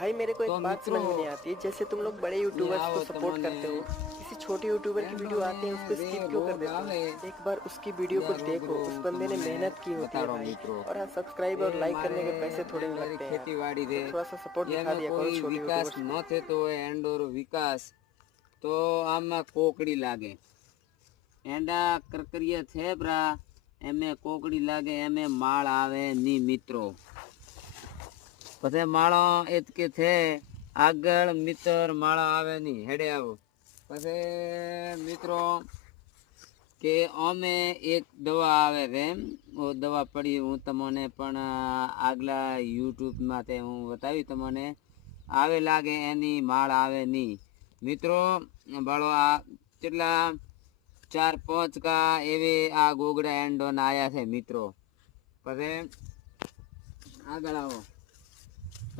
भाई मेरे को एक तो बात समझ में नहीं आती है, जैसे तुम लोग बड़े यूट्यूबर्स को सपोर्ट करते हो, किसी छोटे यूट्यूबर की वीडियो आती है उसको स्किप क्यों कर देते हो? एक बार उसकी वीडियो को देखो, उस बंदे ने मेहनत की होती है भाई। और हाँ, सब्सक्राइब और लाइक करने के पैसे थोड़े ही लगते हैं खेतीवाड़ी यार, रे तो थोड़ा सा सपोर्ट दिखा एमे दिया करो कोई छोटे विकास यूट्यूबर्स को। न थतो હોય એન્ડોર વિકાસ તો આમાં કોકડી લાગે એંડા કરકરિયા છે બ્રા એમે કોકડી લાગે એમે માળ આવે ની મિત્રો પછી માળો એતકે છે આગળ મિત્ર માળા આવે ની હેડે આવો પછી મિત્રો કે અમે એક દવા આવે રે ઓ દવા પડી હું તમને પણ આગલા યુટ્યુબ માથે હું બતાવી તમને આવે લાગે એની માળ આવે ની મિત્રો બાળો આ કેટલા 4-5 કા એવે આ ગોગડા એન્ડોન આયા છે મિત્રો પછી આગળ આવો